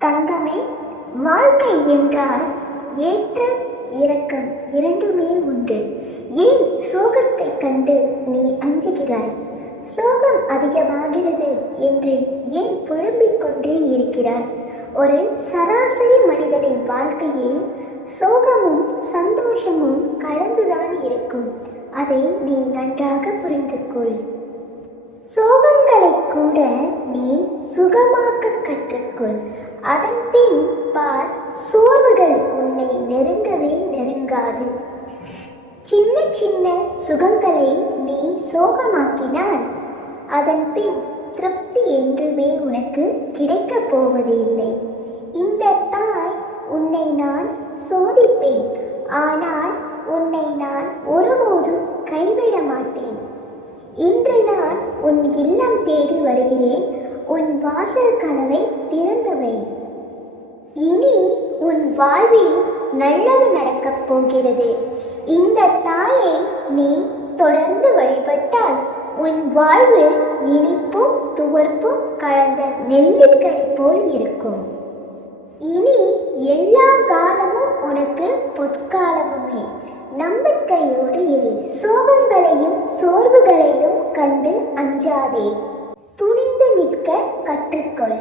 தங்கமே, வாழ்க்கை என்றால் ஏற்ற இறக்கம் இரண்டுமே உண்டு. ஏன் சோகத்தை கண்டு நீ அஞ்சுகிறாய்? சோகம் அதிகமாகிறது என்று ஏன் புலம்பிக் கொண்டே இருக்கிறாய்? ஒரு சராசரி மனிதனின் வாழ்க்கையில் சோகமும் சந்தோஷமும் கலந்துதான் இருக்கும். அதை நீ நன்றாக புரிந்து கொள். சோகங்களை கூட நீ சுகமாக்க கற்றுக்கொள். அதன் பின் பார், சோர்வுகள் உன்னை நெருங்கவே நெருங்காது. சின்ன சின்ன சுகங்களை நீ சோகமாக்கினால் அதன் பின் திருப்தி என்றுமே உனக்கு கிடைக்கப் போவது இல்லை. இந்த தாய், உன்னை நான் சோதிப்பேன், ஆனால் உன்னை நான் ஒருபோதும் கைவிட மாட்டேன். இன்று நான் உன் இல்லம் தேடி வருகிறேன். உன் வாசல் கதவை திறந்து வை. இனி உன் வாழ்வில் நல்லது நடக்கப் போகிறது. இந்த தாயை நீ தொடர்ந்து வழிபட்டால் உன் வாழ்வு இனிப்பும் துவர்ப்பும் கலந்த நெல்லிக்கனி போல் இருக்கும். இனி எல்லா காலமும் உனக்கு பொற்காலமுமே. நம்பிக்கையோடு இரு. சோகங்களையும் சோர்வுகளையும் கண்டு அஞ்சாதே. துணிந்து நிற்க கற்றுக்கொள்.